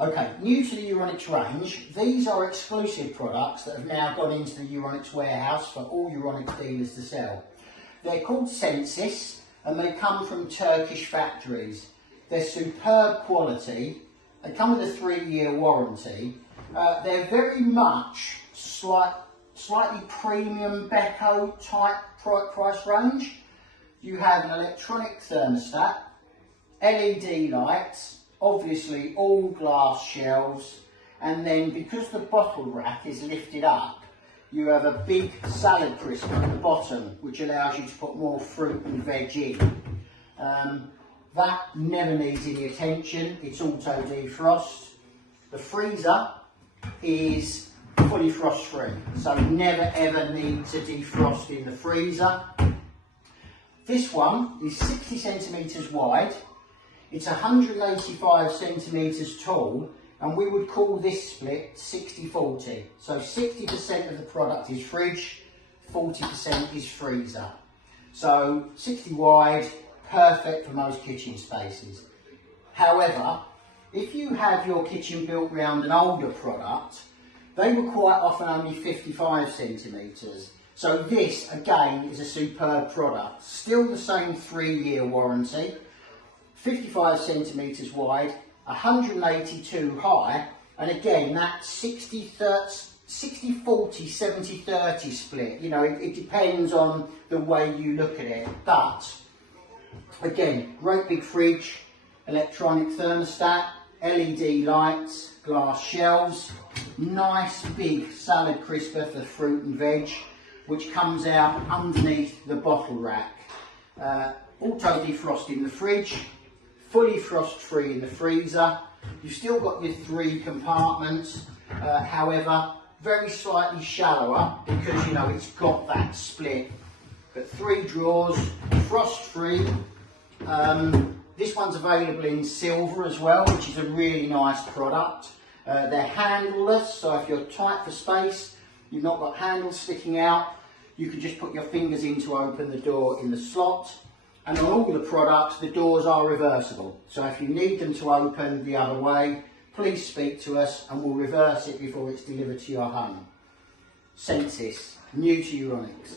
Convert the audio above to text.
Okay, new to the Euronics range, these are exclusive products that have now gone into the Euronics warehouse for all Euronics dealers to sell. They're called Sensis and they come from Turkish factories. They're superb quality, they come with a 3-year warranty. They're very much slightly premium Beko type price range. You have an electronic thermostat, LED lights, obviously all glass shelves, and then because the bottle rack is lifted up, you have a big salad crisper at the bottom which allows you to put more fruit and veg in. That never needs any attention, it's auto defrost. The freezer is fully frost free, so never ever need to defrost in the freezer. This one is 60 centimetres wide, it's 185 centimetres tall, and we would call this split 60-40. So 60% of the product is fridge, 40% is freezer. So 60 wide, perfect for most kitchen spaces. However, if you have your kitchen built around an older product, they were quite often only 55 centimetres. So this, again, is a superb product. Still the same 3-year warranty, 55 centimetres wide, 182 high, and again, that 60-40, 70-30 split. You know, it depends on the way you look at it, but again, great big fridge, electronic thermostat, LED lights, glass shelves, nice big salad crisper for fruit and veg, which comes out underneath the bottle rack. Auto defrost in the fridge, fully frost free in the freezer. You've still got your 3 compartments, however, very slightly shallower because, you know, it's got that split. But 3 drawers, frost free. This one's available in silver as well, which is a really nice product. They're handleless, so if you're tight for space, you've not got handles sticking out, you can just put your fingers in to open the door in the slot. And on all the products, the doors are reversible. So if you need them to open the other way, please speak to us and we'll reverse it before it's delivered to your home. Sensis, new to Euronics.